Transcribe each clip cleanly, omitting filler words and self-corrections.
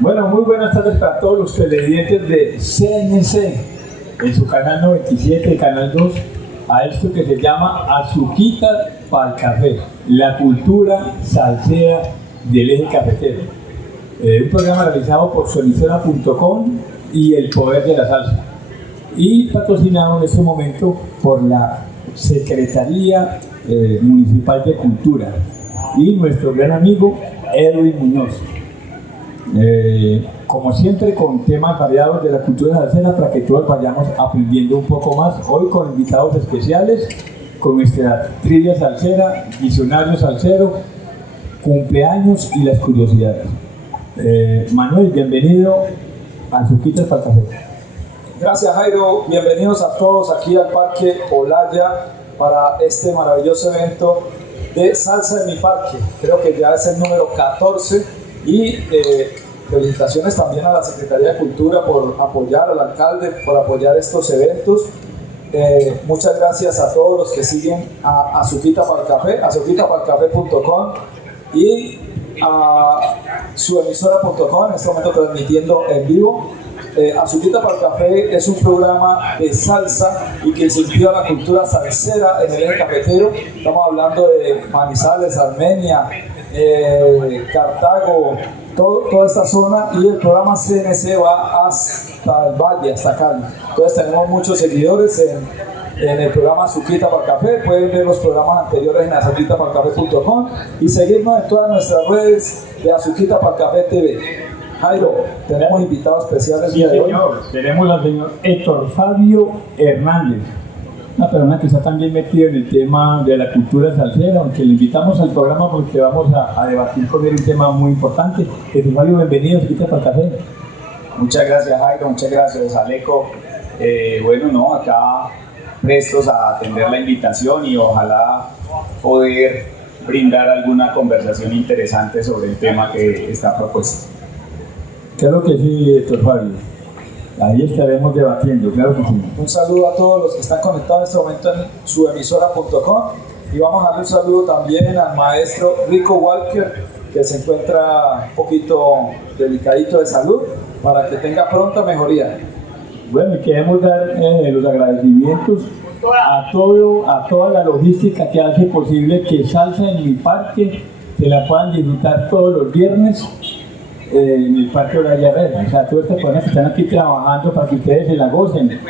Bueno, muy buenas tardes para todos los televidentes de CNC, en su canal 97, canal 2, a esto que se llama Azuquita pa'l Café, la cultura salsera del eje cafetero. Un programa realizado por suemisora.com y El Poder de la Salsa, y patrocinado en este momento por la Secretaría Municipal de Cultura y nuestro gran amigo Edwin Muñoz. Como siempre, con temas variados de la cultura salsera para que todos vayamos aprendiendo un poco más. Hoy con invitados especiales, con nuestra trivia salsera, diccionario salsero, cumpleaños y las curiosidades. Manuel, bienvenido a Azuquita pa'l Café. Gracias, Jairo, bienvenidos a todos aquí al Parque Olaya para este maravilloso evento de Salsa en mi Parque. Creo que ya es el número 14 y felicitaciones también a la Secretaría de Cultura por apoyar, al alcalde por apoyar estos eventos. Muchas gracias a todos los que siguen a Azuquita pa'l Café, azuquitapalcafé.com y a suemisora.com, en este momento transmitiendo en vivo. Azuquita pa'l Café es un programa de salsa y que incentiva la cultura salsera en el eje cafetero. Estamos hablando de Manizales, Armenia, Cartago, toda esta zona, y el programa CNC va hasta el Valle, hasta Cali. Entonces tenemos muchos seguidores en el programa Azuquita pa'l Café. Pueden ver los programas anteriores en azuquitapalcafé.com y seguirnos en todas nuestras redes de Azuquita pa'l Café TV. Jairo, tenemos invitados especiales. Sí, señor. Tenemos al señor Héctor Fabio Hernández, una persona que está también metida en el tema de la cultura salsera, aunque le invitamos al programa porque vamos a debatir con él un tema muy importante. Héctor Fabio, bienvenido a Azuquita pa'l Café. Muchas gracias, Jairo, muchas gracias, Aleco. Acá prestos a atender la invitación y ojalá poder brindar alguna conversación interesante sobre el tema que está propuesto. Claro que sí, Héctor Fabio. Ahí estaremos debatiendo, claro que sí. Un saludo a todos los que están conectados en este momento en suemisora.com, y vamos a darle un saludo también al maestro Rico Walker, que se encuentra un poquito delicadito de salud, para que tenga pronta mejoría. Bueno, y queremos dar los agradecimientos a toda la logística que hace posible que Salsa en mi Parque se la puedan disfrutar todos los viernes en el Parque Olaya Herrera. O sea, todas estas personas que están aquí trabajando para que ustedes se la gocen.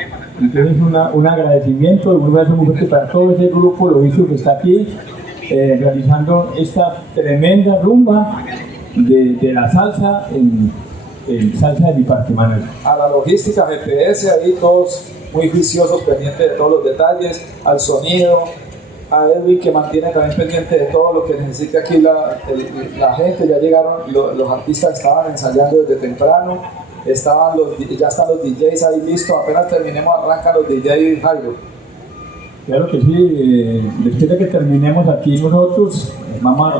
Entonces, un agradecimiento, un abrazo muy fuerte para todo ese grupo logístico que está aquí realizando esta tremenda rumba de la salsa en Salsa de mi Parque, Manuel. A la logística GPS, ahí todos muy juiciosos, pendientes de todos los detalles, al sonido, a Edwin, que mantiene también pendiente de todo lo que necesita aquí la gente. Ya llegaron, los artistas estaban ensayando desde temprano, ya están los DJs ahí listos, apenas terminemos arrancan los DJs, Jairo. Claro que sí, después de que terminemos aquí nosotros,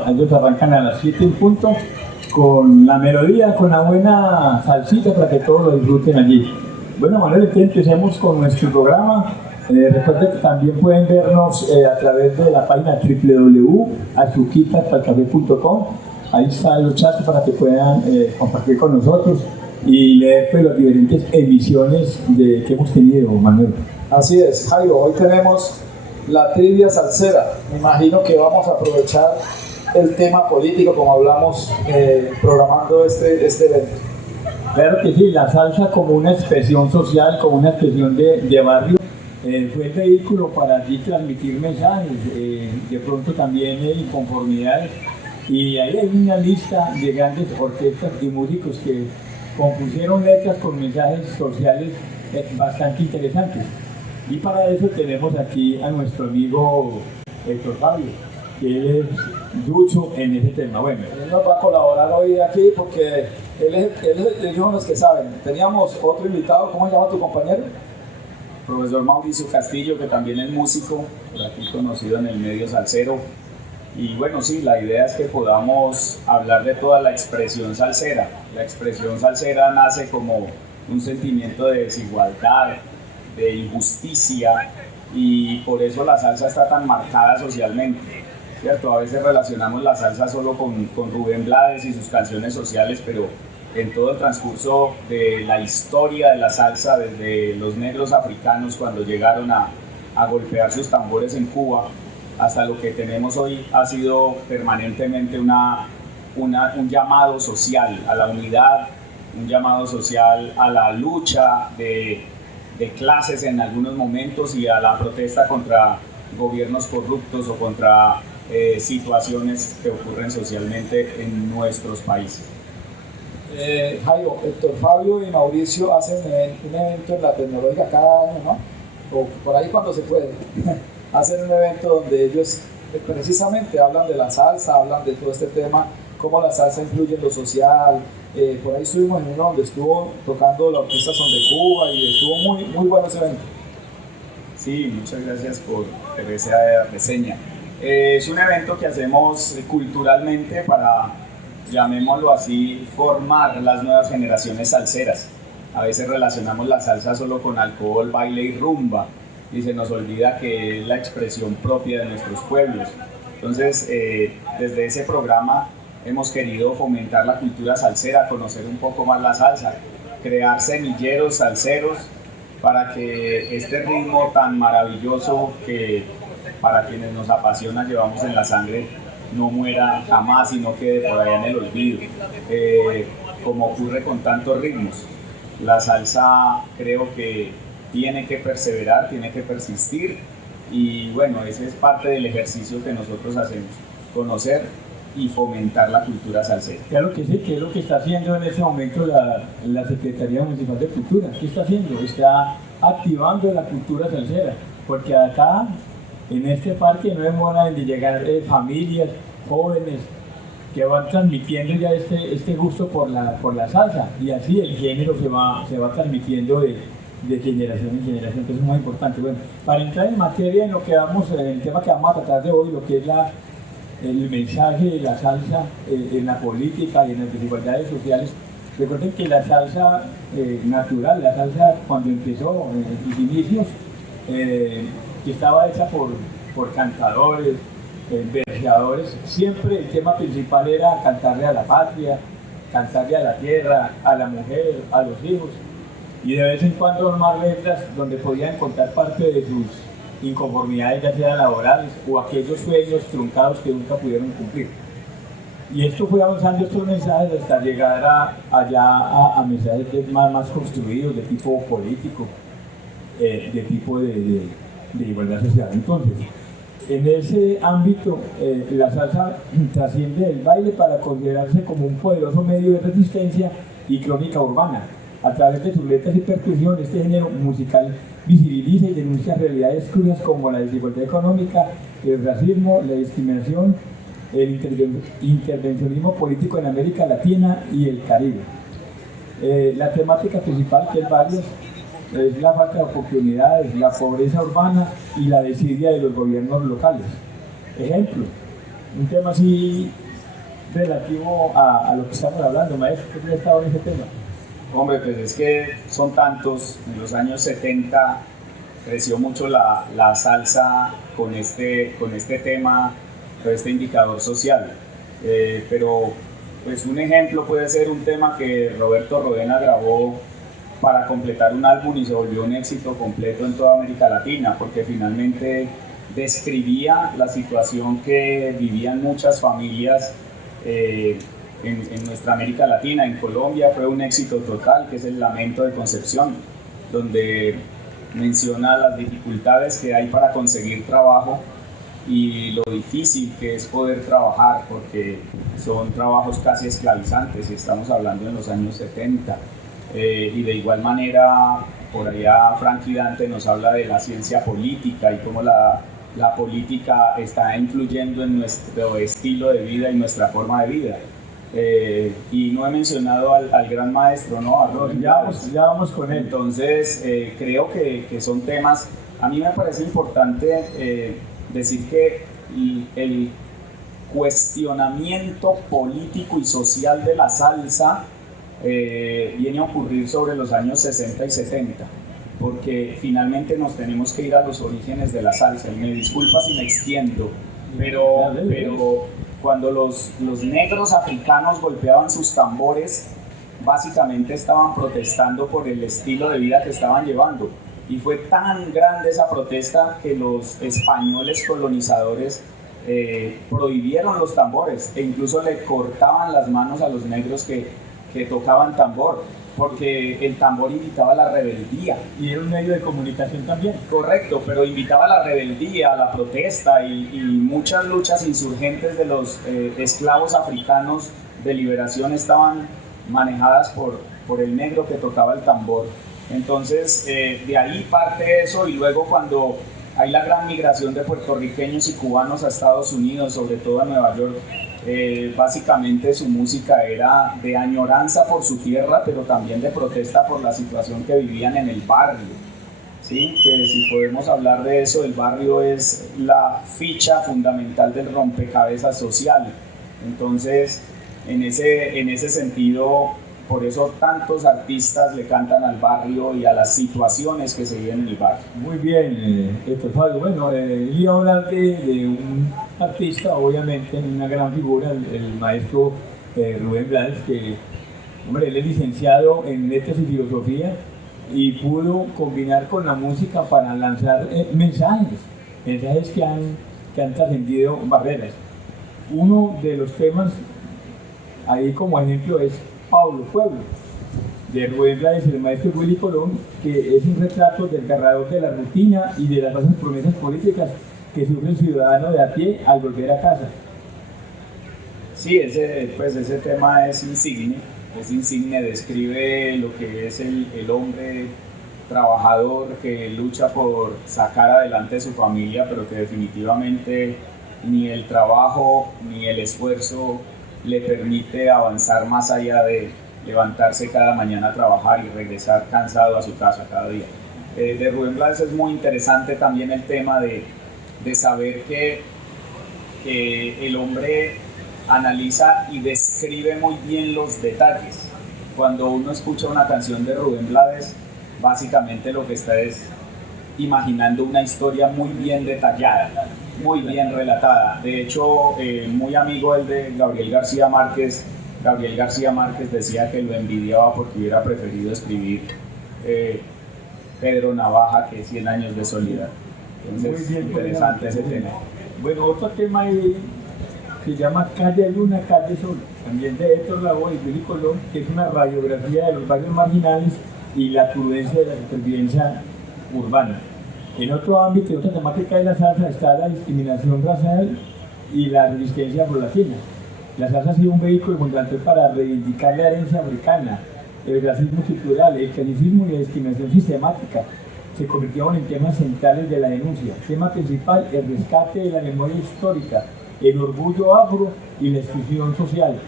ellos arrancan a las 7 en punto, con la melodía, con la buena salsita para que todos lo disfruten allí. Bueno, Manuel, entonces empecemos con nuestro programa. Recuerden que también pueden vernos a través de la página www.azuquitapalcafé.com. Ahí están los chats para que puedan compartir con nosotros y leer pues, las diferentes emisiones que hemos tenido, Manuel. Así es, Jairo, hoy tenemos la trivia salsera. Me imagino que vamos a aprovechar el tema político como hablamos programando este evento. Claro que sí, la salsa como una expresión social, como una expresión de barrio. Fue el vehículo para allí transmitir mensajes, de pronto también inconformidades, y ahí hay una lista de grandes orquestas y músicos que compusieron letras con mensajes sociales bastante interesantes, y para eso tenemos aquí a nuestro amigo Héctor Fabio, que él es ducho en ese tema. Bueno, él nos va a colaborar hoy aquí porque ellos son los que saben. Teníamos otro invitado, ¿cómo se llama tu compañero? Profesor Mauricio Castillo, que también es músico, por aquí conocido en el medio salsero. Y bueno, sí, la idea es que podamos hablar de toda la expresión salsera. La expresión salsera nace como un sentimiento de desigualdad, de injusticia, y por eso la salsa está tan marcada socialmente, ¿cierto? A veces relacionamos la salsa solo con Rubén Blades y sus canciones sociales, pero en todo el transcurso de la historia de la salsa, desde los negros africanos cuando llegaron a golpear sus tambores en Cuba, hasta lo que tenemos hoy, ha sido permanentemente un llamado social a la unidad, un llamado social a la lucha de clases en algunos momentos y a la protesta contra gobiernos corruptos o contra situaciones que ocurren socialmente en nuestros países. Jairo, Héctor Fabio y Mauricio hacen un evento en la Tecnológica cada año, ¿no? O por ahí cuando se puede. Hacen un evento donde ellos precisamente hablan de la salsa, hablan de todo este tema, cómo la salsa influye en lo social. Por ahí estuvimos en uno donde estuvo tocando la Orquesta Son de Cuba y estuvo muy, muy bueno ese evento. Sí, muchas gracias por esa reseña. Es un evento que hacemos culturalmente para, llamémoslo así, formar las nuevas generaciones salseras. A veces relacionamos la salsa solo con alcohol, baile y rumba y se nos olvida que es la expresión propia de nuestros pueblos. Entonces, desde ese programa hemos querido fomentar la cultura salsera, conocer un poco más la salsa, crear semilleros salseros para que este ritmo tan maravilloso que para quienes nos apasiona llevamos en la sangre no muera jamás y no quede por allá en el olvido, como ocurre con tantos ritmos. La salsa creo que tiene que perseverar, tiene que persistir y bueno, ese es parte del ejercicio que nosotros hacemos, conocer y fomentar la cultura salsera. Claro que sí, que es lo que está haciendo en este momento la Secretaría Municipal de Cultura. ¿Qué está haciendo? Está activando la cultura salsera, porque acá en este parque no demoran de llegar familias, jóvenes, que van transmitiendo ya este gusto por la salsa, y así el género se va transmitiendo de generación en generación, que es muy importante. Bueno, para entrar en materia en lo que el tema que vamos a tratar de hoy, lo que es el mensaje de la salsa en la política y en las desigualdades sociales. Recuerden que la salsa natural, la salsa cuando empezó en sus inicios, que estaba hecha por cantadores, verseadores, siempre el tema principal era cantarle a la patria, cantarle a la tierra, a la mujer, a los hijos, y de vez en cuando armar letras donde podían contar parte de sus inconformidades, ya sean laborales o aquellos sueños truncados que nunca pudieron cumplir. Y esto fue avanzando estos mensajes hasta llegar a mensajes más construidos, de tipo político, de tipo de igualdad social. Entonces, en ese ámbito, la salsa trasciende el baile para considerarse como un poderoso medio de resistencia y crónica urbana. A través de sus letras y percusión, este género musical visibiliza y denuncia realidades crudas como la desigualdad económica, el racismo, la discriminación, el intervencionismo político en América Latina y el Caribe. La temática principal, que es varias, es la falta de oportunidades, la pobreza urbana y la desidia de los gobiernos locales. Ejemplo, un tema así relativo a lo que estamos hablando, maestro, ¿qué ha estado en ese tema? Hombre, pues es que son tantos. En los años 70 creció mucho la salsa con este tema, con este indicador social. Pero pues un ejemplo puede ser un tema que Roberto Rodena grabó para completar un álbum y se volvió un éxito completo en toda América Latina, porque finalmente describía la situación que vivían muchas familias en nuestra América Latina. En Colombia fue un éxito total, que es el Lamento de Concepción, donde menciona las dificultades que hay para conseguir trabajo y lo difícil que es poder trabajar, porque son trabajos casi esclavizantes y estamos hablando de los años 70. Y de igual manera, por allá Frankie Dante nos habla de la ciencia política y cómo la política está influyendo en nuestro estilo de vida y nuestra forma de vida. Y no he mencionado al gran maestro, ¿no? Ya vamos con él. Entonces, creo que son temas. A mí me parece importante decir que el cuestionamiento político y social de la salsa viene a ocurrir sobre los años 60 y 70, porque finalmente nos tenemos que ir a los orígenes de la salsa. Y me disculpa si me extiendo, pero cuando los negros africanos golpeaban sus tambores básicamente estaban protestando por el estilo de vida que estaban llevando. Y fue tan grande esa protesta que los españoles colonizadores prohibieron los tambores e incluso le cortaban las manos a los negros que tocaban tambor, porque el tambor invitaba a la rebeldía. Y era un medio de comunicación también. Correcto, pero invitaba a la rebeldía, a la protesta y muchas luchas insurgentes de los esclavos africanos de liberación estaban manejadas por el negro que tocaba el tambor. Entonces, de ahí parte eso, y luego cuando hay la gran migración de puertorriqueños y cubanos a Estados Unidos, sobre todo a Nueva York, básicamente su música era de añoranza por su tierra, pero también de protesta por la situación que vivían en el barrio. ¿Sí? Que si podemos hablar de eso, el barrio es la ficha fundamental del rompecabezas social. Entonces, en ese sentido, por eso tantos artistas le cantan al barrio y a las situaciones que se viven en el barrio. Muy bien, Fabio. Bueno, iba a hablar de un artista, obviamente, una gran figura, el maestro Rubén Blades, que, hombre, él es licenciado en Letras y Filosofía y pudo combinar con la música para lanzar mensajes que han trascendido barreras. Uno de los temas, ahí como ejemplo, es Pablo Pueblo, de Rubén Blades y el maestro Willy Colón, que es un retrato del desgarrador de la rutina y de las falsas promesas políticas que sufre el ciudadano de a pie al volver a casa. Sí, ese tema es insigne, describe lo que es el hombre trabajador que lucha por sacar adelante su familia, pero que definitivamente ni el trabajo ni el esfuerzo le permite avanzar más allá de levantarse cada mañana a trabajar y regresar cansado a su casa cada día. De Rubén Blades es muy interesante también el tema de saber que el hombre analiza y describe muy bien los detalles. Cuando uno escucha una canción de Rubén Blades, básicamente lo que está es imaginando una historia muy bien detallada, muy bien relatada. De hecho, muy amigo él de Gabriel García Márquez decía que lo envidiaba porque hubiera preferido escribir Pedro Navaja que 100 años de soledad. Entonces, muy bien, interesante ese tema. Bueno, otro tema ahí se llama Calle Luna, Calle Sol, también de Héctor Lavoe y Willy Colón, que es una radiografía de los barrios marginales y la prudencia de la supervivencia urbana. En otro ámbito, en otra temática de la salsa está la discriminación racial y la resistencia afrolatina. La salsa ha sido un vehículo fundamental para reivindicar la herencia africana, el racismo estructural, el clasicismo y la discriminación sistemática. Se convirtieron en temas centrales de la denuncia. Tema principal, el rescate de la memoria histórica, el orgullo afro y la exclusión social.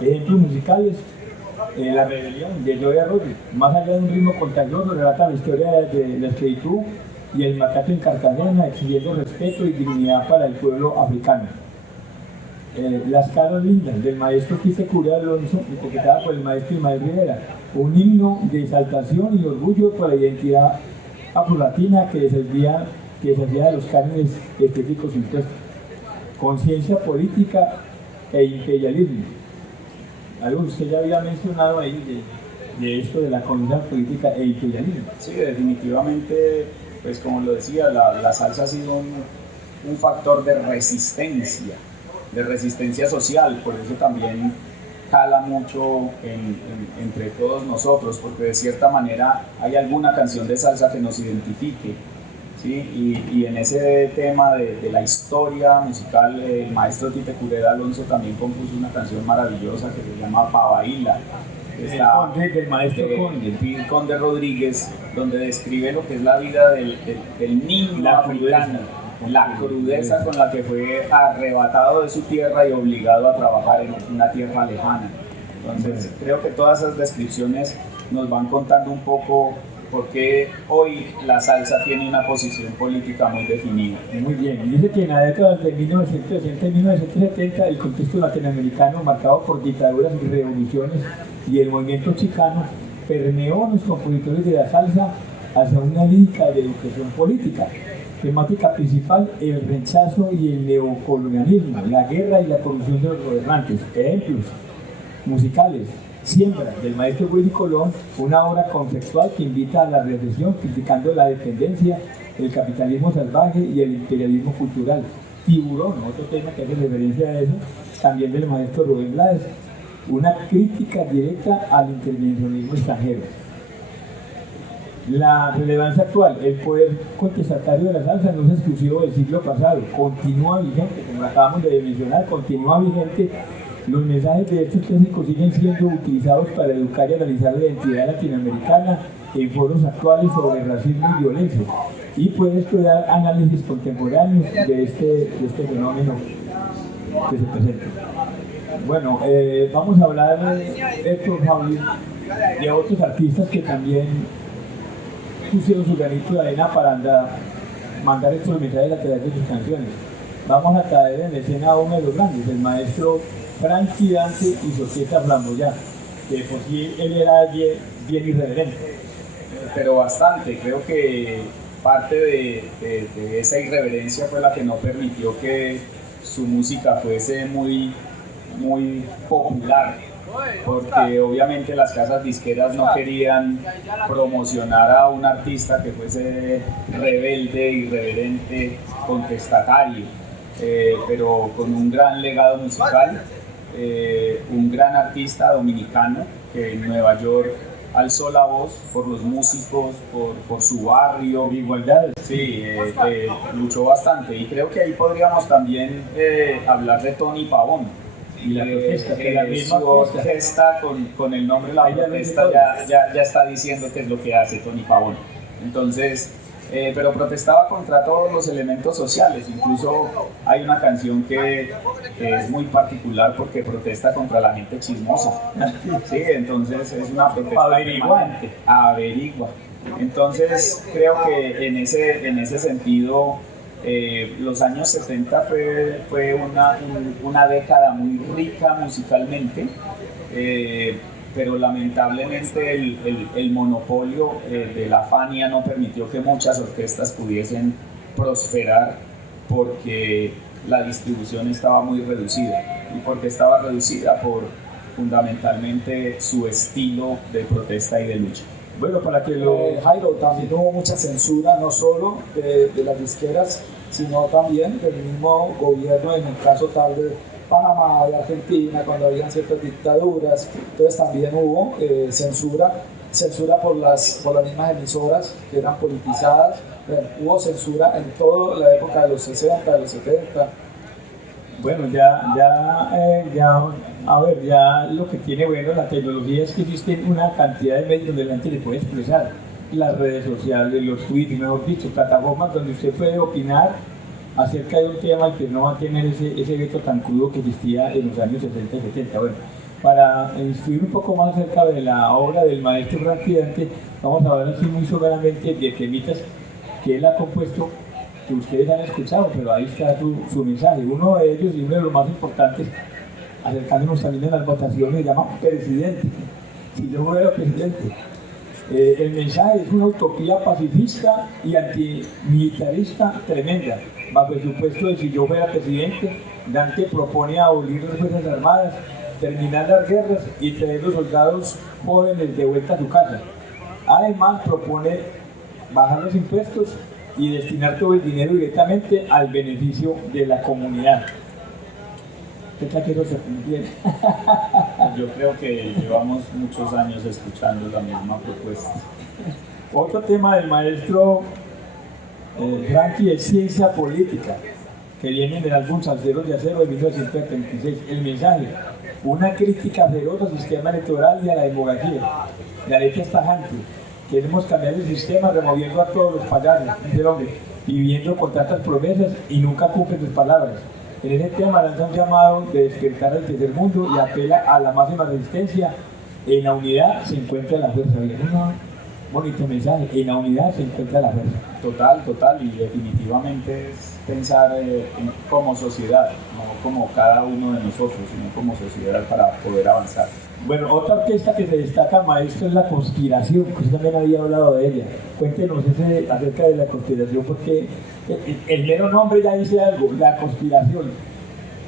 Ejemplos musicales, La rebelión de Joey Arroyo, más allá de un ritmo contagioso, relata la historia de la esclavitud y el maltrato en Cartagena, exigiendo respeto y dignidad para el pueblo africano. Las caras lindas, del maestro Quique Curia Alonso, interpretada por el maestro Ismael Rivera, un himno de exaltación y orgullo por la identidad afrolatina que desafía de los cánones estéticos impuestos. Conciencia política e imperialismo. Algo que usted ya había mencionado ahí de esto de la conciencia política e imperialismo. Sí, definitivamente, pues como lo decía, la salsa ha sido un factor de resistencia social, por eso también cala mucho entre todos nosotros, porque de cierta manera hay alguna canción de salsa que nos identifique, ¿sí? Y en ese tema de la historia musical, el maestro Quique Curia Alonso también compuso una canción maravillosa que se llama Pa' Baila, del maestro Conde Rodríguez, donde describe lo que es la vida del niño africano, la crudeza con la que fue arrebatado de su tierra y obligado a trabajar en una tierra lejana. Entonces, creo que todas esas descripciones nos van contando un poco por qué hoy la salsa tiene una posición política muy definida. Muy bien, dice que en la década de 1960 y 1970 el contexto latinoamericano, marcado por dictaduras y revoluciones y el movimiento chicano, permeó a los compositores de la salsa hacia una lírica de educación política. Temática principal, el rechazo y el neocolonialismo, la guerra y la corrupción de los gobernantes. Ejemplos musicales, Siembra, del maestro Willy Colón, una obra conceptual que invita a la reflexión criticando la dependencia, el capitalismo salvaje y el imperialismo cultural. Tiburón, otro tema que hace referencia a eso, también del maestro Rubén Blades, una crítica directa al intervencionismo extranjero. La relevancia actual, el poder contestatario de la salsa no es exclusivo del siglo pasado, continúa vigente, como acabamos de mencionar, continúa vigente. Los mensajes de estos clásicos siguen siendo utilizados para educar y analizar la identidad latinoamericana en foros actuales sobre racismo y violencia, y puede estudiar análisis contemporáneos de este fenómeno que se presenta. Bueno, vamos a hablar, Héctor, Fabio, de otros artistas que también pusieron su granito de arena para mandar estos mensajes a través de sus canciones. Vamos a traer en escena a uno de los grandes, el maestro Frankie Dante y su orquesta Flamboyant, que por sí él era bien irreverente. Pero bastante, creo que parte de esa irreverencia fue la que no permitió que su música fuese muy popular, porque obviamente las casas disqueras no querían promocionar a un artista que fuese rebelde, irreverente, contestatario, pero con un gran legado musical, un gran artista dominicano que en Nueva York alzó la voz por los músicos, por su barrio. De igualdad. Sí, luchó bastante, y creo que ahí podríamos también hablar de Tony Pavón. Y la protesta, que la misma su orquesta con el nombre La Protesta ya está diciendo qué es lo que hace Tony Pavón. Entonces, pero protestaba contra todos los elementos sociales. Incluso hay una canción que es muy particular porque protesta contra la gente chismosa. Sí, entonces es una protesta permanente. Averigua. Entonces creo que en ese sentido los años 70 fue una década muy rica musicalmente, pero lamentablemente el monopolio de la Fania no permitió que muchas orquestas pudiesen prosperar, porque la distribución estaba muy reducida. ¿Y por qué estaba reducida? Por fundamentalmente su estilo de protesta y de lucha. Bueno, para que Jairo, también hubo mucha censura, no solo de las disqueras, sino también del mismo gobierno, en el caso tal de Panamá, de Argentina, cuando habían ciertas dictaduras. Entonces también hubo censura por las mismas emisoras que eran politizadas. Hubo censura en toda la época de los 60, de los 70. Bueno, ya lo que tiene bueno la tecnología es que existe una cantidad de medios donde la gente se puede expresar. Las redes sociales, los tweets, mejor dicho, plataformas donde usted puede opinar acerca de un tema que no va a tener ese veto tan crudo que existía en los años 60 y 70. Bueno, para instruir un poco más acerca de la obra del maestro Frankie Dante, vamos a hablar así muy someramente de temitas que él ha compuesto, que ustedes han escuchado, pero ahí está su mensaje. Uno de ellos, y uno de los más importantes, acercándonos también a las votaciones, se llama Presidente. Si yo fuera presidente. El mensaje es una utopía pacifista y antimilitarista tremenda. Bajo el supuesto de si yo fuera presidente, Dante propone abolir las Fuerzas Armadas, terminar las guerras y traer los soldados jóvenes de vuelta a su casa. Además, propone bajar los impuestos y destinar todo el dinero directamente al beneficio de la comunidad. ¿Qué tal que eso se cumpliera? Yo creo que llevamos muchos años escuchando la misma propuesta. Otro tema del maestro Frankie es ciencia política, que viene en el álbum Salseros de Acero de 1976. El mensaje: una crítica feroz al sistema electoral y a la demografía. La letra es tajante: queremos cambiar el sistema removiendo a todos los payasos, dice el hombre, viviendo con tantas promesas y nunca cumple sus palabras. En ese tema lanza un llamado de despertar al tercer mundo y apela a la máxima resistencia. En la unidad se encuentra la fuerza. Un bonito mensaje: en la unidad se encuentra la fuerza. Total, y definitivamente es pensar como sociedad, no como cada uno de nosotros, sino como sociedad para poder avanzar. Bueno, otra orquesta que se destaca, maestro, es La Conspiración, que usted también había hablado de ella. Cuéntenos acerca de La Conspiración, porque el mero nombre ya dice algo, La Conspiración.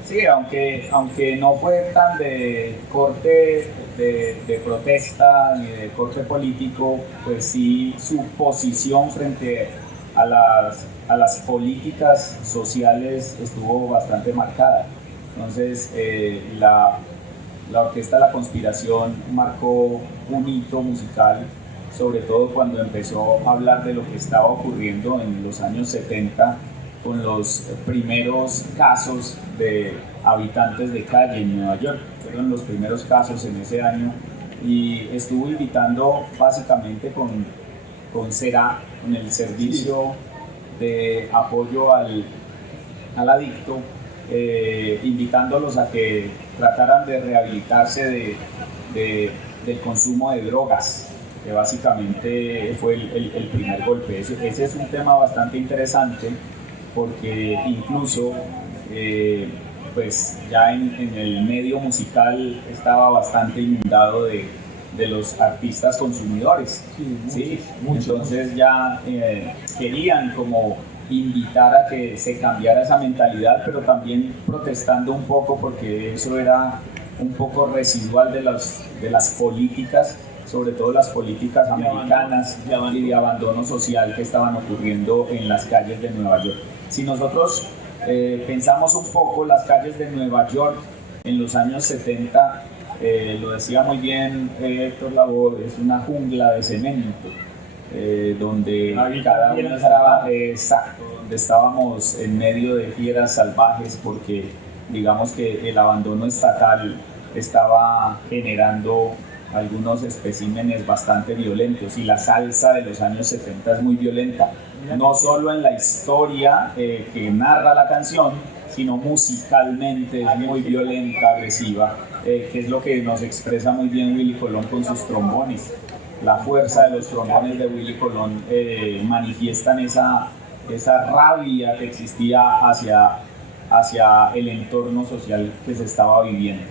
Sí, aunque no fue tan de corte de protesta ni de corte político, pues sí su posición frente a las políticas sociales estuvo bastante marcada. Entonces la Orquesta La Conspiración marcó un hito musical, sobre todo cuando empezó a hablar de lo que estaba ocurriendo en los años 70 con los primeros casos de habitantes de calle en Nueva York. Fueron los primeros casos en ese año y estuvo invitando básicamente con SERA, con el servicio de apoyo al adicto, invitándolos a que trataran de rehabilitarse del consumo de drogas, que básicamente fue el primer golpe. Ese es un tema bastante interesante porque incluso pues ya en el medio musical estaba bastante inundado de los artistas consumidores, ¿sí? Entonces ya querían como invitar a que se cambiara esa mentalidad, pero también protestando un poco porque eso era un poco residual de las políticas, sobre todo las políticas americanas y de abandono social que estaban ocurriendo en las calles de Nueva York. Si nosotros pensamos un poco las calles de Nueva York en los años 70, lo decía muy bien Héctor Lavoe, es una jungla de cemento, donde cada uno estaba, exacto, donde estábamos en medio de fieras salvajes porque digamos que el abandono estatal estaba generando algunos especímenes bastante violentos y la salsa de los años 70 es muy violenta, no solo en la historia que narra la canción, sino musicalmente es muy violenta, agresiva, que es lo que nos expresa muy bien Willy Colón con sus trombones. La fuerza de los trombones de Willy Colón manifiestan esa rabia que existía hacia el entorno social que se estaba viviendo.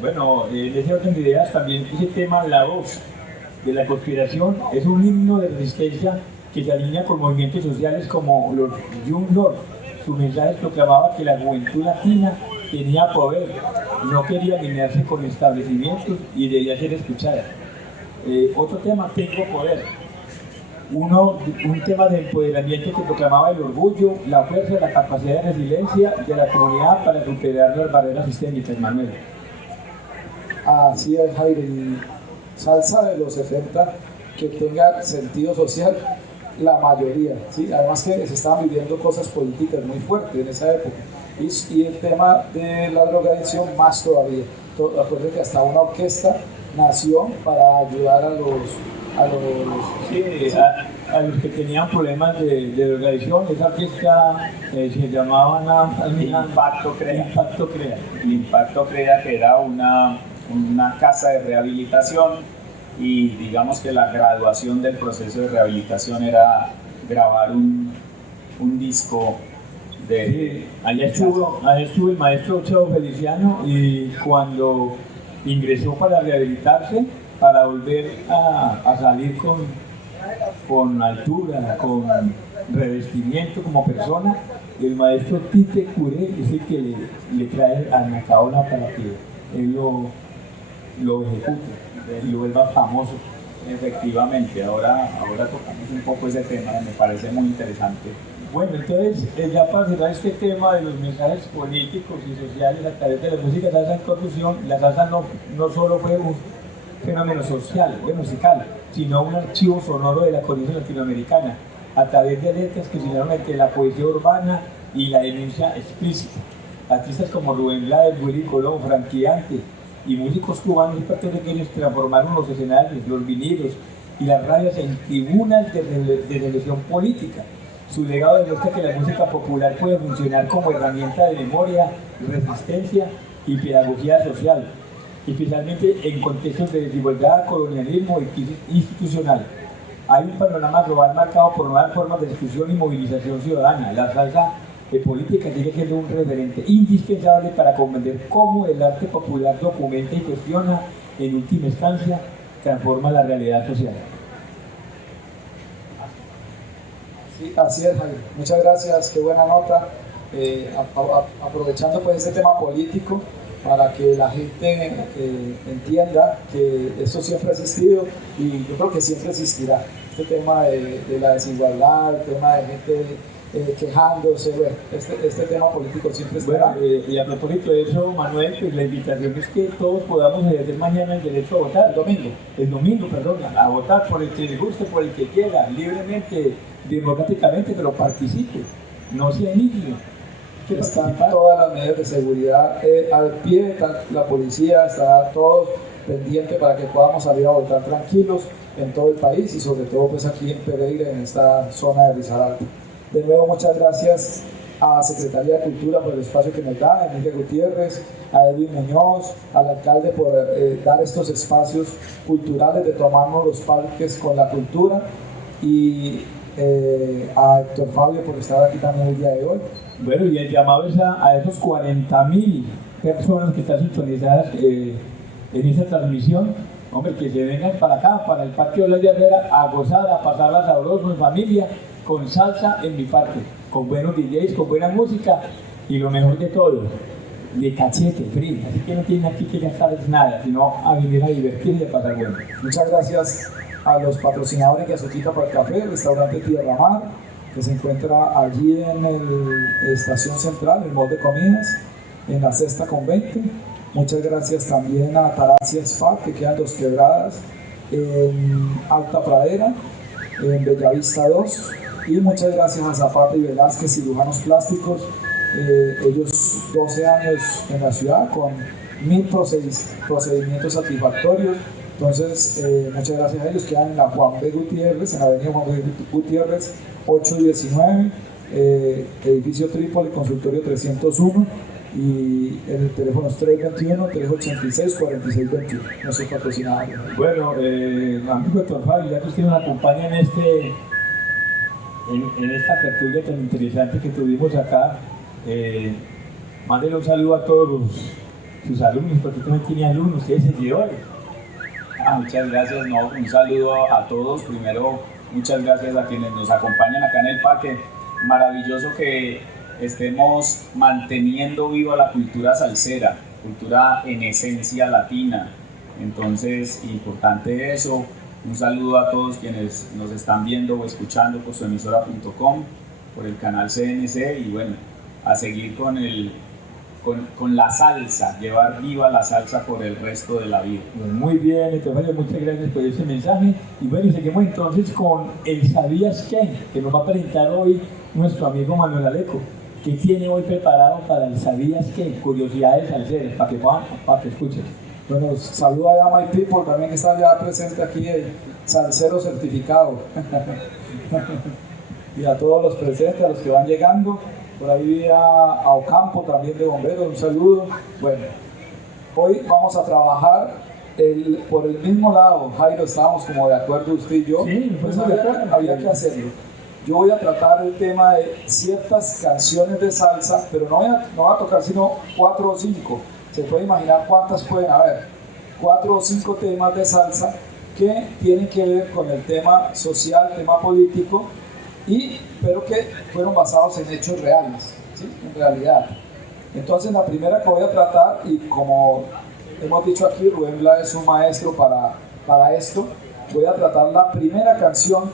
Bueno, en ese orden de ideas también ese tema, la voz de la conspiración, es un himno de resistencia que se alinea con movimientos sociales como los Young Lords. Su mensaje proclamaba que la juventud latina tenía poder, no quería alinearse con establecimientos y debía ser escuchada. Otro tema, tengo poder. Un tema de empoderamiento que proclamaba el orgullo, la fuerza, la capacidad de resiliencia de la comunidad para superar las barreras sistémicas, Manuel. Así es, Jairo, y salsa de los 70 que tenga sentido social, la mayoría, ¿sí? Además que se estaban viviendo cosas políticas muy fuertes en esa época, y el tema de la drogadicción más todavía. Recuerden que hasta una orquesta nació para ayudar a los que tenían problemas de drogadicción. Esa orquesta se llamaba Impacto Crea. Impacto Crea. Impacto Crea, que era una casa de rehabilitación, y digamos que la graduación del proceso de rehabilitación era grabar un disco de... Sí, allá estuvo el maestro Cheo Feliciano, y cuando ingresó para rehabilitarse, para volver a salir con altura, con revestimiento como persona, el maestro Tite Curé es el que le trae a Nacaola para que él lo ejecute y lo vuelva famoso. Efectivamente, ahora tocamos un poco ese tema, me parece muy interesante. Bueno, entonces ya para cerrar este tema de los mensajes políticos y sociales a través de la música salsa en percusión, la salsa no solo fue un fenómeno social, musical, sino un archivo sonoro de la conciencia latinoamericana, a través de letras que se unieron entre la poesía urbana y la denuncia explícita. Artistas como Rubén Blades, Willy Colón, Frankie Ante y músicos cubanos y puertorriqueños transformaron los escenarios, los vinilos y las radios en tribunas de reflexión política. Su legado demuestra que la música popular puede funcionar como herramienta de memoria, resistencia y pedagogía social, especialmente en contextos de desigualdad, colonialismo y crisis institucional. Hay un panorama global marcado por nuevas formas de discusión y movilización ciudadana. La salsa política sigue siendo un referente indispensable para comprender cómo el arte popular documenta y cuestiona, en última instancia, transforma la realidad social. Sí, así es, Javier. Muchas gracias, qué buena nota. Aprovechando pues este tema político, para que la gente entienda que esto siempre ha existido y yo creo que siempre existirá. Este tema de la desigualdad, el tema de gente quejándose, bueno, este tema político siempre estará. Bueno, y a propósito de eso, Manuel, pues la invitación es que todos podamos ejercer mañana el derecho a votar. El domingo, perdón, a votar por el que le guste, por el que quiera, libremente, democráticamente, pero participe, no sea niño. Están todas las medidas de seguridad al pie, está la policía, está todos pendientes para que podamos salir a votar tranquilos en todo el país y sobre todo pues aquí en Pereira, en esta zona de Risaralda. De nuevo, muchas gracias a la Secretaría de Cultura por el espacio que nos da, a Emilia Gutiérrez, a Edwin Muñoz, al alcalde por dar estos espacios culturales, de tomarnos los parques con la cultura, y a Héctor Fabio por estar aquí también el día de hoy. Bueno, y el llamado es a esos 40.000 personas que están sintonizadas en esta transmisión, hombre, que se vengan para acá, para el Parque Olaya Herrera, a gozar, a pasarla sabroso en familia, con salsa en mi parque, con buenos DJs, con buena música y lo mejor de todo, de cachete, free. Así que no tienen aquí que gastar nada, sino a venir a divertirse y a pasar bueno. Muchas gracias a los patrocinadores de Azuquita para el Café, el restaurante Tierra Mar, que se encuentra allí en la estación central, el mall de comidas, en la Sexta con 20. Muchas gracias también a Taracia Spa, que quedan Dos Quebradas, en Alta Pradera, en Bellavista 2. Y muchas gracias a Zapata y Velázquez, cirujanos plásticos, ellos 12 años en la ciudad con 1000 procedimientos satisfactorios. Entonces, muchas gracias a ellos. Quedan en la Juan B. Gutiérrez, en la avenida Juan B. Gutiérrez 819, edificio Trípoli, consultorio 301, y el teléfono es 321-386-4621, nuestros patrocinadores. Bueno, amigo Héctor Fabio, ya que usted nos acompaña en esta tertulia tan interesante que tuvimos acá, mándele un saludo a todos sus alumnos, porque usted también tiene alumnos, ustedes seguidores. Muchas gracias, no, un saludo a todos. Primero, muchas gracias a quienes nos acompañan acá en el parque. Maravilloso que estemos manteniendo viva la cultura salsera, cultura en esencia latina. Entonces, importante eso. Un saludo a todos quienes nos están viendo o escuchando por suemisora.com, por el canal CNC, y bueno, a seguir con la salsa, llevar viva la salsa por el resto de la vida. Muy bien, Héctor Fabio, muchas gracias por ese mensaje. Y bueno, seguimos entonces con el ¿Sabías qué?, que nos va a presentar hoy nuestro amigo Manuel Aleco. ¿Qué tiene hoy preparado para el ¿Sabías qué?? Curiosidades salseras, para que escuchen. Bueno, saludo a My People, también que está ya presente aquí, el salsero certificado. Y a todos los presentes, a los que van llegando. Por ahí vi a Ocampo también de bomberos, un saludo. Bueno, hoy vamos a trabajar por el mismo lado. Jairo, estábamos como de acuerdo usted y yo. Sí, pues había que hacerlo. Yo voy a tratar el tema de ciertas canciones de salsa, pero no voy a tocar sino 4 o 5. Se puede imaginar cuántas pueden haber. 4 o 5 temas de salsa que tienen que ver con el tema social, tema político, pero que fueron basados en hechos reales, ¿sí? En realidad. Entonces, la primera que voy a tratar, y como hemos dicho aquí, Rubén Blades es un maestro para esto, voy a tratar la primera canción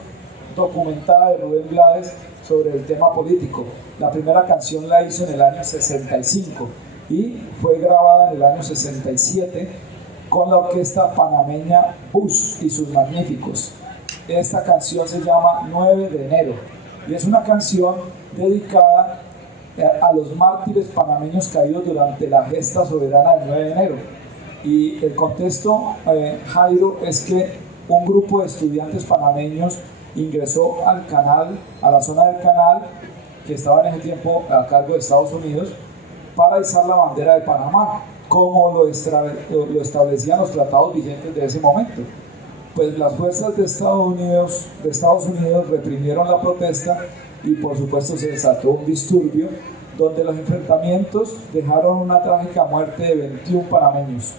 documentada de Rubén Blades sobre el tema político. La primera canción la hizo en el año 65 y fue grabada en el año 67 con la orquesta panameña Bush y sus Magníficos. Esta canción se llama 9 de enero y es una canción dedicada a los mártires panameños caídos durante la gesta soberana del 9 de enero. Y el contexto, Jairo, es que un grupo de estudiantes panameños ingresó al canal, a la zona del canal, que estaba en ese tiempo a cargo de Estados Unidos, para izar la bandera de Panamá, como lo establecían los tratados vigentes de ese momento. Pues las fuerzas de Estados Unidos reprimieron la protesta y por supuesto se desató un disturbio donde los enfrentamientos dejaron una trágica muerte de 21 panameños.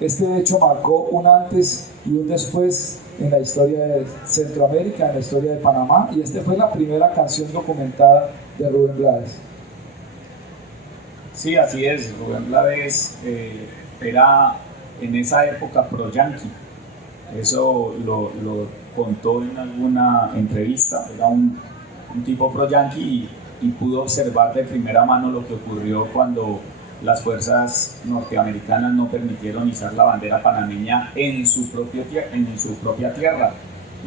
Este hecho marcó un antes y un después en la historia de Centroamérica, en la historia de Panamá, y esta fue la primera canción documentada de Rubén Blades. Sí, así es. Rubén Blades era en esa época pro-yankee. Eso lo contó en alguna entrevista. Era un tipo pro-yankee y pudo observar de primera mano lo que ocurrió cuando las fuerzas norteamericanas no permitieron izar la bandera panameña en su propia tierra,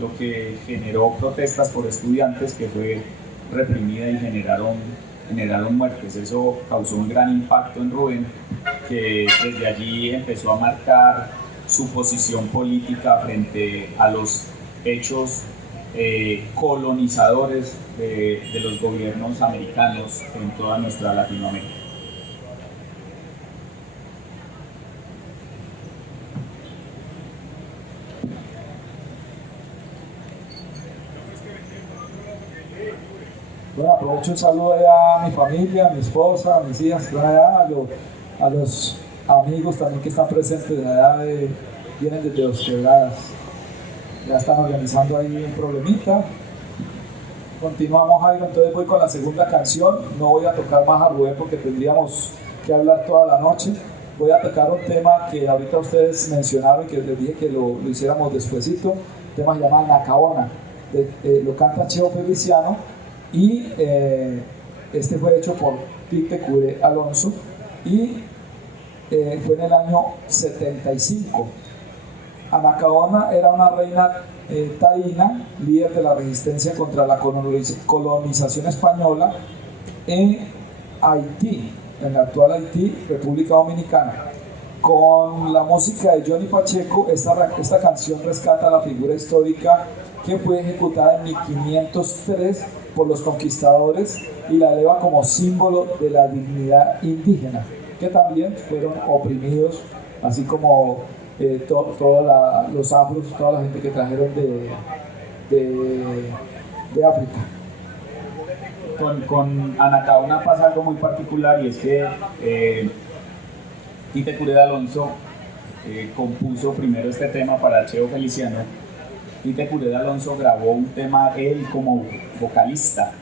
lo que generó protestas por estudiantes que fue reprimida y generaron muertes. Eso causó un gran impacto en Rubén, que desde allí empezó a marcar su posición política frente a los hechos colonizadores de los gobiernos americanos en toda nuestra Latinoamérica. Bueno, aprovecho un saludo allá a mi familia, a mi esposa, a mis hijas que están allá, a los amigos también que están presentes de allá, vienen desde Dos Quebradas. Ya están organizando ahí un problemita. Continuamos, Jairo, entonces voy con la segunda canción. No voy a tocar más a Rubén porque tendríamos que hablar toda la noche. Voy a tocar un tema que ahorita ustedes mencionaron y que les dije que lo hiciéramos despuesito. El tema se llama Anacaona. Lo canta Cheo Feliciano y este fue hecho por Pipe Curé Alonso y fue en el año 75. Anacaona era una reina taína, líder de la resistencia contra la colonización española en Haití, en la actual Haití, República Dominicana. Con la música de Johnny Pacheco, esta canción rescata la figura histórica que fue ejecutada en 1503 por los conquistadores y la eleva como símbolo de la dignidad indígena, que también fueron oprimidos, así como todos los afros, toda la gente que trajeron de África. Con Anacaona pasa algo muy particular, y es que Tite Curé de Alonso compuso primero este tema para Cheo Feliciano. Tite Curé de Alonso grabó un tema él como vocalista,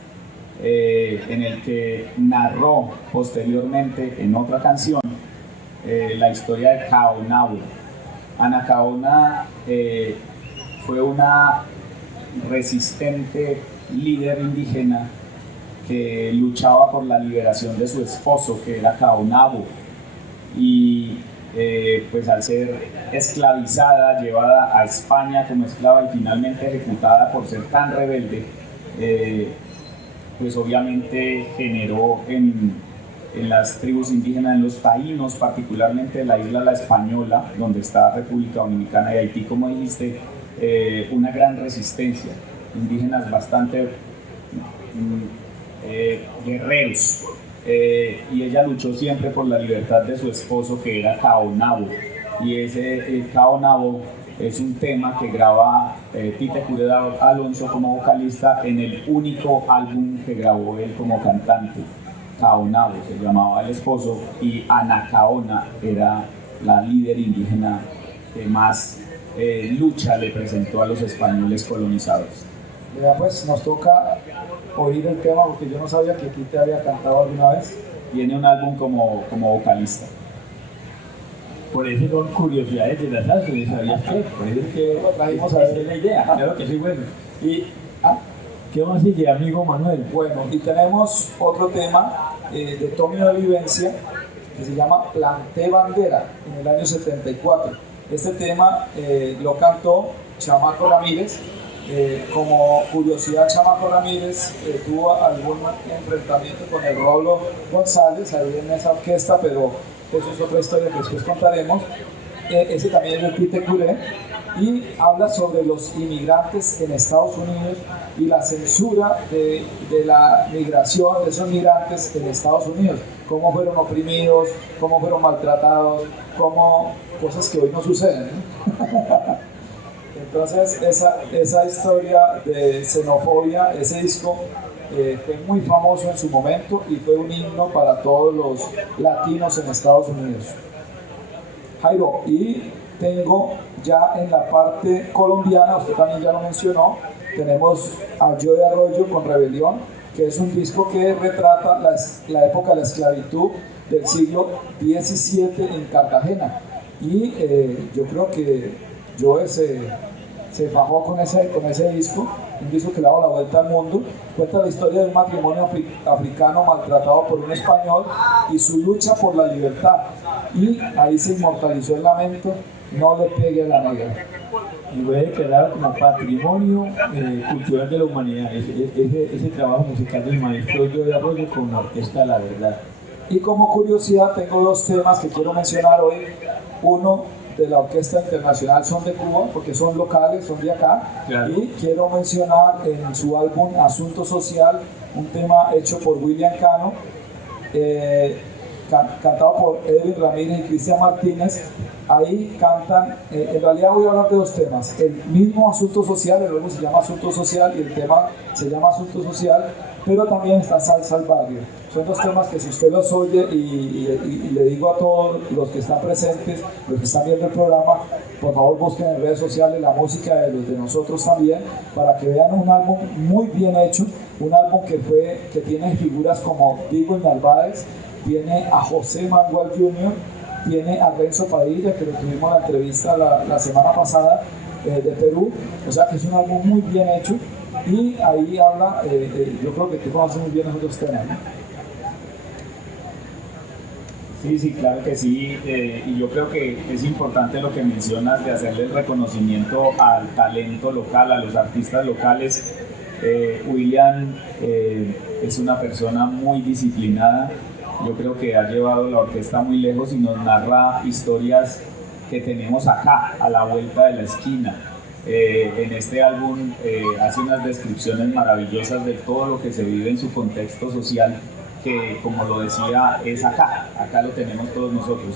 en el que narró posteriormente en otra canción la historia de Caonabo. Anacaona fue una resistente líder indígena que luchaba por la liberación de su esposo, que era Caonabo, y pues al ser esclavizada, llevada a España como esclava y finalmente ejecutada por ser tan rebelde, pues obviamente generó en las tribus indígenas, en los taínos, particularmente de la isla La Española, donde está República Dominicana y Haití, como dijiste, una gran resistencia. Indígenas bastante guerreros. Y ella luchó siempre por la libertad de su esposo, que era Caonabo. Y ese Caonabo es un tema que graba Tite Curé de Alonso como vocalista en el único álbum que grabó él como cantante. Caonabo se llamaba el esposo y Anacaona era la líder indígena que más lucha le presentó a los españoles colonizadores. Ya pues nos toca oír el tema porque yo no sabía que Tite había cantado alguna vez. Tiene un álbum como vocalista. Por eso son curiosidades de la salsa, ¿sabías qué? Por eso es que Lo trajimos a ver. esa es la idea, claro que sí, bueno. Y, ¿qué más sigue, amigo Manuel? Bueno, y tenemos otro tema de Tommy de Vivencia que se llama Planté Bandera en el año 74. Este tema lo cantó Chamaco Ramírez. Como curiosidad, Chamaco Ramírez tuvo algún enfrentamiento con el Rolo González ahí en esa orquesta, pero eso es otra historia que después contaremos. Ese también es de Tite Curé y habla sobre los inmigrantes en Estados Unidos y la censura de la migración de esos migrantes en Estados Unidos, cómo fueron oprimidos, cómo fueron maltratados, cómo cosas que hoy no suceden, ¿no? Entonces esa historia de xenofobia, ese disco fue muy famoso en su momento y fue un himno para todos los latinos en Estados Unidos. Jairo, y tengo ya en la parte colombiana, usted también ya lo mencionó, tenemos a Joey Arroyo con Rebelión, que es un disco que retrata la época de la esclavitud del siglo XVII en Cartagena. Y yo creo que Joe se fajó con ese disco, un disco que le ha dado la vuelta al mundo. Cuenta la historia de un matrimonio africano maltratado por un español y su lucha por la libertad. Y ahí se inmortalizó el lamento: no le pegue a la negra. Y fue declarado como patrimonio cultural de la humanidad. Ese trabajo musical del maestro Joe Arroyo con la orquesta La Verdad. Y como curiosidad tengo dos temas que quiero mencionar hoy. Uno de la Orquesta Internacional Son de Cuba, porque son locales, son de acá. Claro. Y quiero mencionar en su álbum Asunto Social un tema hecho por William Cano, cantado por Edwin Ramírez y Cristian Martínez. Ahí cantan, en realidad voy a hablar de dos temas: el mismo Asunto Social, el álbum se llama Asunto Social y el tema se llama Asunto Social, pero también está Salsa al Barrio. Son dos temas que, si usted los oye, y le digo a todos los que están presentes, los que están viendo el programa, por favor busquen en redes sociales la música de los de nosotros también, para que vean un álbum muy bien hecho, un álbum que tiene figuras como Diego Narváez, tiene a José Manuel Jr., tiene a Renzo Padilla, que lo tuvimos en la entrevista la semana pasada, de Perú. O sea que es un álbum muy bien hecho, y ahí habla, yo creo que tú conoces muy bien esos dos temas, ¿no? Sí, claro que sí, y yo creo que es importante lo que mencionas de hacerle el reconocimiento al talento local, a los artistas locales. William es una persona muy disciplinada. Yo creo que ha llevado la orquesta muy lejos y nos narra historias que tenemos acá, a la vuelta de la esquina. En este álbum hace unas descripciones maravillosas de todo lo que se vive en su contexto social, que, como lo decía, es acá lo tenemos todos nosotros.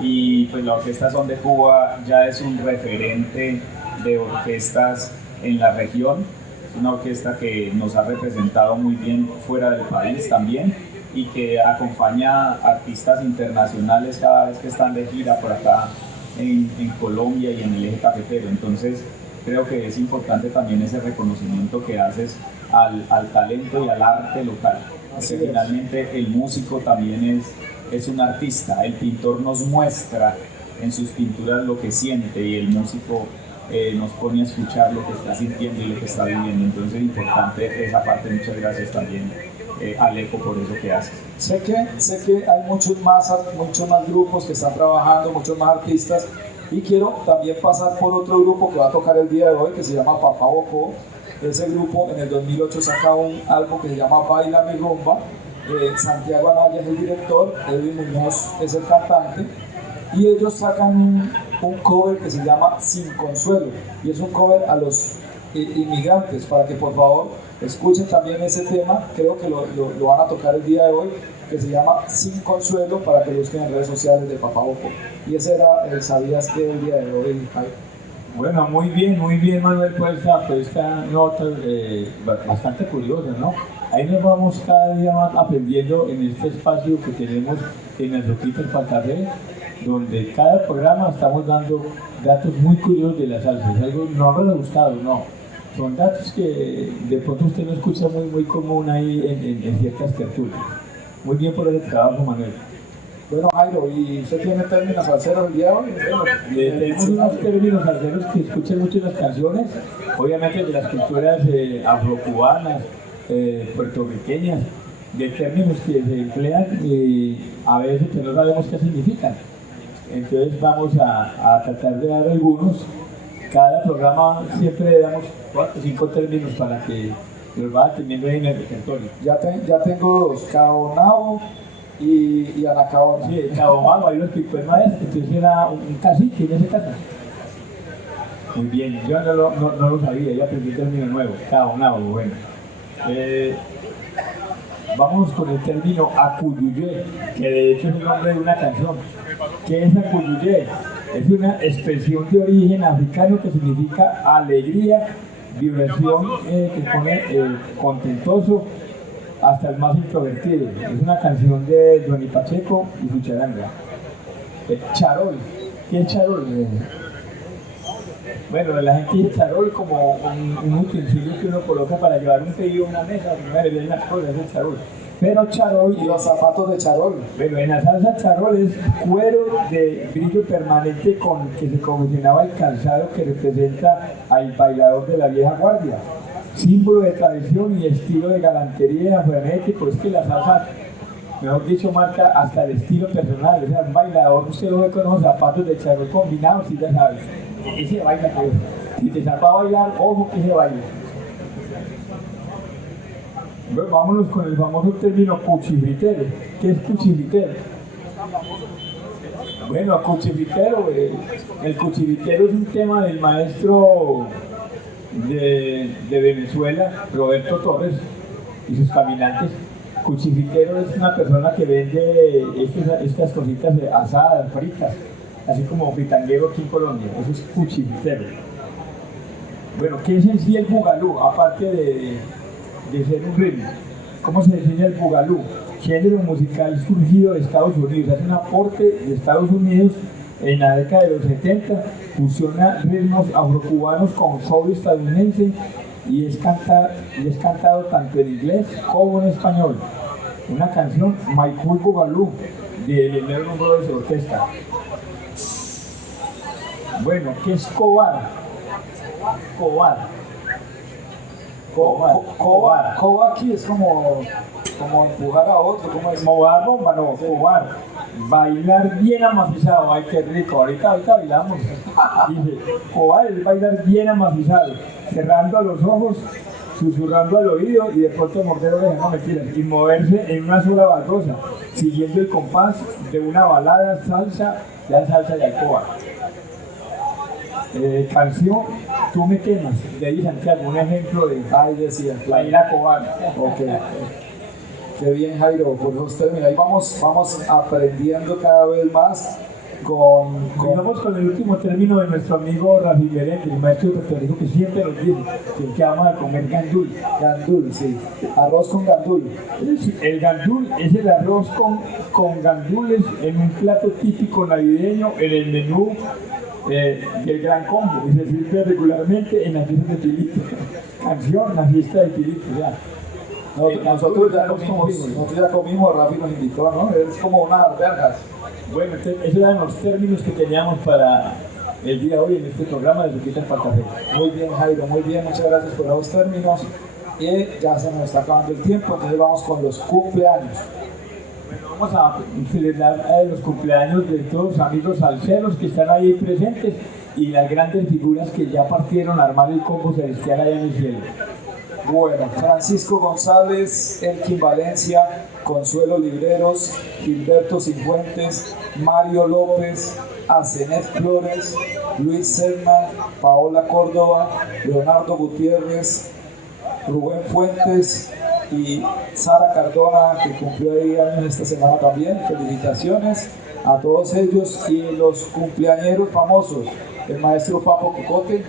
Y pues la Orquesta Son de Cuba ya es un referente de orquestas en la región. Es una orquesta que nos ha representado muy bien fuera del país también, y que acompaña artistas internacionales cada vez que están de gira por acá en Colombia y en el eje cafetero. Entonces creo que es importante también ese reconocimiento que haces al talento y al arte local. Porque finalmente el músico también es un artista. El pintor nos muestra en sus pinturas lo que siente, y el músico nos pone a escuchar lo que está sintiendo y lo que está viviendo. Entonces es importante esa parte. Muchas gracias también, Alejo, por eso que haces. Sé que hay muchos más grupos que están trabajando, muchos más artistas, y quiero también pasar por otro grupo que va a tocar el día de hoy, que se llama Papá Bocó. Ese grupo en el 2008 saca un álbum que se llama Baila mi rumba. Santiago Anaya es el director, Edwin Muñoz es el cantante, y ellos sacan un cover que se llama Sin Consuelo, y es un cover a los inmigrantes, para que por favor escuchen también ese tema. Creo que lo van a tocar el día de hoy, que se llama Sin Consuelo, para que lo busquen en redes sociales de Papá Bocó. Y ese era el Sabías Que el día de hoy, Jaime. Bueno, muy bien, Manuel, por esta nota bastante curiosa, ¿no? Ahí nos vamos cada día más aprendiendo en este espacio que tenemos en las Roquitas para Café, donde cada programa estamos dando datos muy curiosos de la salsa. Es algo no rebuscado, no. Son datos que de pronto usted no escucha muy común ahí en ciertas tertulias. Muy bien por ese trabajo, Manuel. Bueno, Jairo, ¿y usted tiene términos salseros el día de hoy? Tenemos unos términos salseros que escuchan mucho en las canciones, obviamente de las culturas afrocubanas, puertorriqueñas, de términos que se emplean y a veces que no sabemos qué significan. Entonces vamos a tratar de dar algunos. Cada programa siempre le damos 4 o 5 términos para que los vaya teniendo en el repertorio. Ya tengo dos: caonao y anacaona. Sí, caonao, ahí lo explicó el maestro. Entonces era un cacique en ese caso. Muy bien, yo no lo sabía, ya aprendí un término nuevo, caonao, bueno. Vamos con el término acuyuyé, que de hecho es el nombre de una canción. ¿Qué es acuyuyé? Es una expresión de origen africano que significa alegría, vibración que pone contentoso hasta el más introvertido. Es una canción de Johnny Pacheco y su charanga. Charol. ¿Qué es charol? Bueno, la gente dice charol como un utensilio que uno coloca para llevar un pedido a una mesa, una bebida y unas cosas, es el charol. Pero charol, Y los zapatos de charol. bueno, en la salsa charol es cuero de brillo permanente con que se confeccionaba el calzado que representa al bailador de la vieja guardia. Símbolo de tradición y estilo de galantería frenético. Es que la salsa, mejor dicho, marca hasta el estilo personal. O sea, un bailador, usted lo ve con unos zapatos de charol combinados y ya sabes, ese baila pues. Si te saca a bailar, ojo que se baila. Bueno, vámonos con el famoso término cuchifritero. ¿Qué es cuchifritero? Bueno, cuchifritero, el cuchifritero es un tema del maestro de Venezuela, Roberto Torres, y sus caminantes. Cuchifritero es una persona que vende estas cositas asadas, fritas, así como fritanguero aquí en Colombia. Eso es cuchifritero. Bueno, ¿qué es en sí el bugalú? Aparte de ser un ritmo. ¿Cómo se define el bugalú? Género musical surgido de Estados Unidos, hace un aporte de Estados Unidos en la década de los 70, fusiona ritmos afrocubanos con soul estadounidense y es cantado tanto en inglés como en español. Una canción, My Cool Bugalú, de Melvin Brothers Orquesta. Bueno, ¿qué es cobar? Coba aquí es como empujar a otro, ¿cómo es? Como dar bomba, no, cobar. Bailar bien amacizado, ay qué rico, ahorita bailamos. Dice, cobar es bailar bien amacizado, cerrando los ojos, susurrando al oído y de pronto morder orejas, no mentiras, y moverse en una sola baldosa, siguiendo el compás de una balada, salsa y alcoba. Canción Tú me quemas, de ahí Santiago, un ejemplo de Decía, bailar cobar. ok. Qué bien, Jairo, por los términos. Ahí vamos aprendiendo cada vez más Vamos con el último término de nuestro amigo Rafi Berente, el maestro doctor, que siempre nos dice que vamos a comer gandul. Gandul, sí. Arroz con gandul. El gandul es el arroz con gandules en un plato típico navideño en el menú del Gran Combo y se sirve regularmente en las fiestas de Pilito. Canción, la fiesta de Pilito, ya. Nosotros ya comimos, Rafi nos invitó, ¿no? Es como unas albergas. Bueno, esos eran los términos que teníamos para el día de hoy en este programa de Ruquitas para Café. Muy bien, Jairo, muy bien, muchas gracias por esos términos. Y ya se nos está acabando el tiempo, entonces vamos con los cumpleaños. Bueno, vamos a celebrar los cumpleaños de todos los amigos salseros que están ahí presentes y las grandes figuras que ya partieron a armar el combo celestial allá en el cielo. Bueno, Francisco González, Elkin Valencia, Consuelo Libreros, Gilberto Cifuentes, Mario López, Asenet Flores, Luis Selman, Paola Córdoba, Leonardo Gutiérrez, Rubén Fuentes y Sara Cardona, que cumplió ahí años esta semana también. Felicitaciones a todos ellos y los cumpleañeros famosos, el maestro Papo Cocote,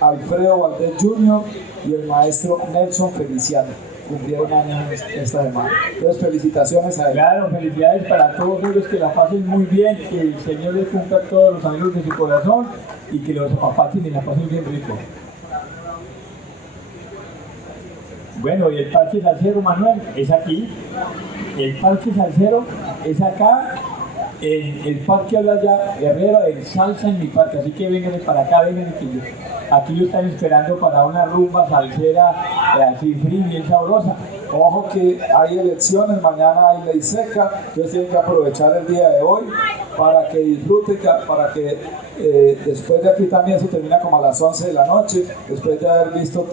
Alfredo Valdés Jr. y el maestro Nelson Feliciano. Cumplieron años esta semana. Entonces, felicitaciones a él. Claro, felicidades para todos ellos, que la pasen muy bien, que el Señor les cumpla todos los anhelos de su corazón y que los apapachen y la pasen bien rico. Bueno, y el Parque Salsero, Manuel, es aquí. El Parque Salsero es acá, en el Parque Olaya Herrera, en Salsa en mi Parque. Así que vengan para acá, vengan que aquí lo están esperando para una rumba salsera así free, bien sabrosa. Ojo que hay elecciones, mañana hay ley seca, entonces tienen que aprovechar el día de hoy para que disfruten, para que después de aquí también se termina como a las 11 de la noche, después de haber visto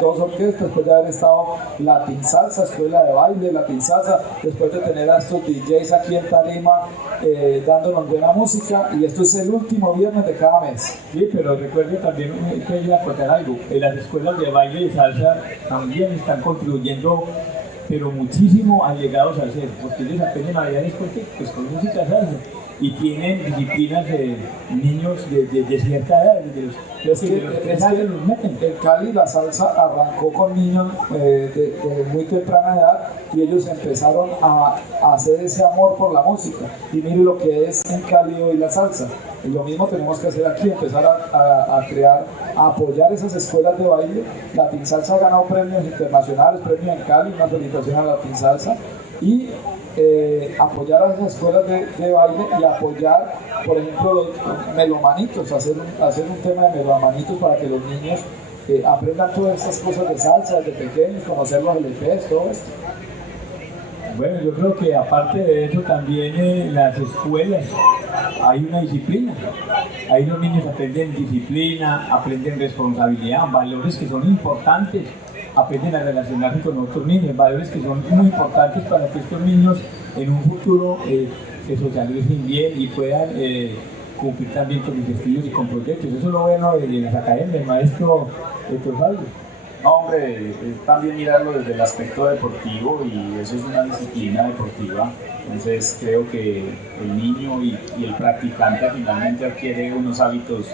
dos orquestas, después de haber estado Latin Salsa, escuela de baile, Latin Salsa, después de tener a estos DJs aquí en Tarima dándonos buena música, y esto es el último viernes de cada mes. Sí, pero recuerden también que hay que acotar algo, las escuelas de baile y salsa también están contribuyendo pero muchísimo al legado salsero, porque ellos aprenden a bailar pues con música salsa y tienen disciplinas de niños de cierta edad, de los 3 años los meten. En Cali la salsa arrancó con niños de muy temprana edad y ellos empezaron a hacer ese amor por la música, y mire lo que es en Cali hoy la salsa. Y lo mismo tenemos que hacer aquí, empezar a crear, a apoyar esas escuelas de baile. Latin Salsa ha ganado premios internacionales, premios en Cali, una felicitación a Latin Salsa. Y apoyar a esas escuelas de baile y apoyar, por ejemplo, los melomanitos, hacer un tema de melomanitos para que los niños aprendan todas estas cosas de salsa desde pequeños, conocer los LPs, todo esto. Bueno, yo creo que aparte de eso también en las escuelas hay una disciplina. Ahí los niños aprenden disciplina, aprenden responsabilidad, valores que son importantes, aprenden a relacionarse con otros niños, valores que son muy importantes para que estos niños en un futuro se socialicen bien y puedan cumplir también con sus estudios y con proyectos. Eso es lo bueno de las academias, maestro Héctor Fabio. No, hombre, es también mirarlo desde el aspecto deportivo y eso es una disciplina deportiva. Entonces creo que el niño y el practicante finalmente adquiere unos hábitos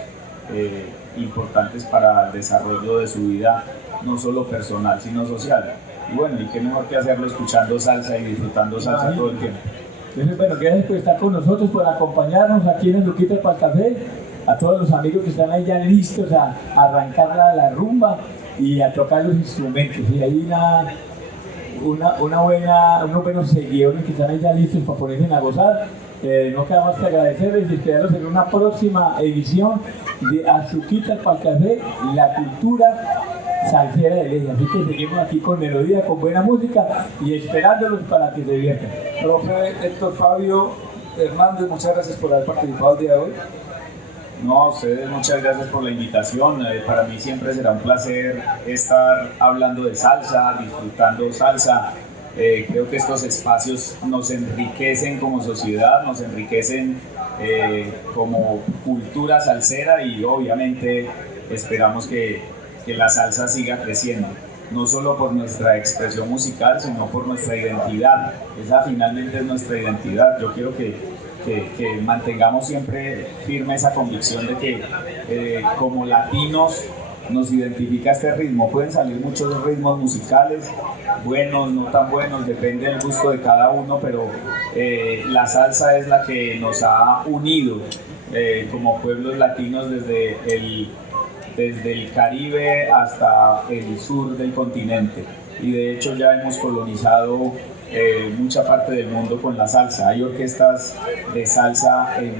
importantes para el desarrollo de su vida, no solo personal, sino social. Y bueno, y qué mejor que hacerlo escuchando salsa y disfrutando salsa todo el tiempo. Entonces, bueno, gracias por estar con nosotros, por acompañarnos aquí en el Luquitas para el Café, a todos los amigos que están ahí ya listos a arrancar la rumba y a tocar los instrumentos. Y hay unos buenos seguidores que están ahí ya listos para ponerse a gozar. No queda más que agradecerles y esperarlos en una próxima edición de Azuquitas para el Café, la cultura salsera de Leja. Así que seguimos aquí con melodía, con buena música y esperándolos para que se diviertan. Profe Héctor Fabio Hernández, muchas gracias por haber participado el día de hoy. No, a ustedes muchas gracias por la invitación. Para mí siempre será un placer estar hablando de salsa, disfrutando salsa. Creo que estos espacios nos enriquecen como sociedad, nos enriquecen como cultura salsera y obviamente esperamos que la salsa siga creciendo, no solo por nuestra expresión musical, sino por nuestra identidad. Esa finalmente es nuestra identidad. Yo quiero que mantengamos siempre firme esa convicción de que como latinos nos identifica este ritmo. Pueden salir muchos ritmos musicales, buenos, no tan buenos, depende del gusto de cada uno, pero la salsa es la que nos ha unido como pueblos latinos desde el Caribe hasta el sur del continente. Y de hecho ya hemos colonizado mucha parte del mundo con la salsa. Hay orquestas de salsa en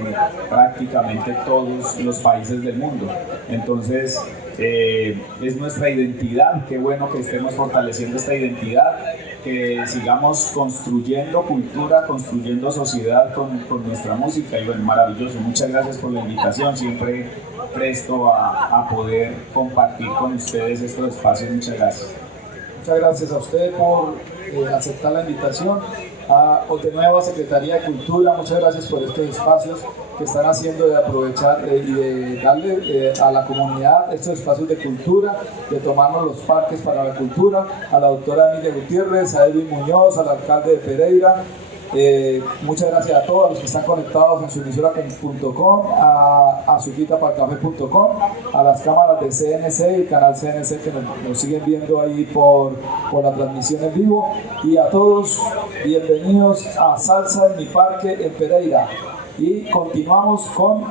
prácticamente todos los países del mundo. Entonces es nuestra identidad. Qué bueno que estemos fortaleciendo esta identidad, que sigamos construyendo cultura, construyendo sociedad con nuestra música. Y bueno, maravilloso. Muchas gracias por la invitación. Siempre presto a poder compartir con ustedes estos espacios. Muchas gracias. Muchas gracias a usted por aceptar la invitación. De nuevo a Secretaría de Cultura, muchas gracias por estos espacios que están haciendo de aprovechar y de darle a la comunidad estos espacios de cultura, de tomarnos los parques para la cultura. A la doctora Emilia Gutiérrez, a Edwin Muñoz, al alcalde de Pereira. Muchas gracias a todos los que están conectados en su emisora.com, a azuquitapalcafé.com, a las cámaras de CNC y canal CNC que nos siguen viendo ahí por la transmisión en vivo, y a todos bienvenidos a Salsa en mi Parque en Pereira. Y continuamos con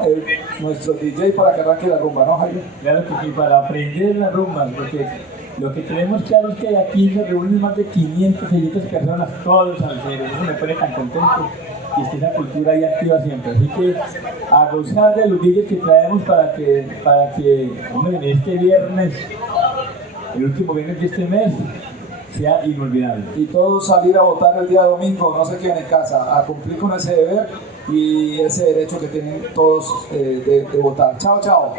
nuestro DJ para que arranque la rumba, ¿no, Jaime? Claro que sí, para aprender la rumba, porque lo que tenemos claro es que aquí se reúnen más de 500, 600 personas, todos salseros. Eso me pone tan contento que esté esa cultura ahí activa siempre. Así que a gozar de los DJs que traemos para que hombre, en este viernes, el último viernes de este mes, sea inolvidable. Y todos salir a votar el día domingo, no se queden en casa, a cumplir con ese deber y ese derecho que tienen todos de votar. Chao, chao.